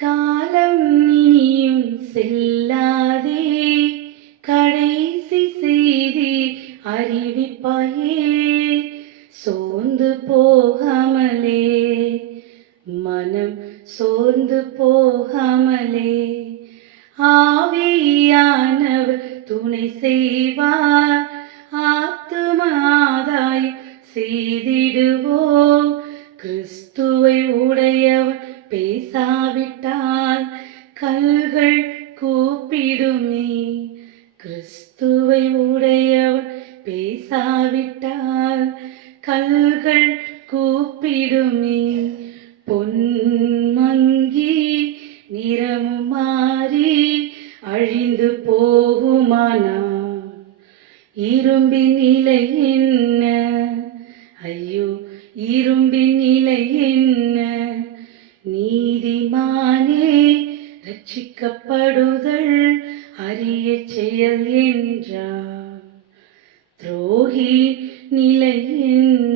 காலம் இனியும் செல்லாதே, கடைசி செய்தி அறிவிப்பாயே. சோர்ந்து போகாமலே, மனம் சோர்ந்து போகாமலே, ஆவியானவர் துணை செய்வார். ஆத்துமாதாயம் செய்திடுவோம். கிறிஸ்துவை உடையவர் பேசாவிட்டால் கல்கள் கூப்பிடுமே. கிறிஸ்துவை உடையவர் பேசாவிட்டால் கல்கள் கூப்பிடுமே. பொன்மங்கி நிறமும் மாறி அழிந்து போகுமானால் இரும்பின் நிலை என்ன? ஐயோ, இரும்பின் நிலை என்ன? நீதிமானே ரட்சிக்கப்படுதல் அரிய செயல் என்றார். துரோகி நிலை என்ன?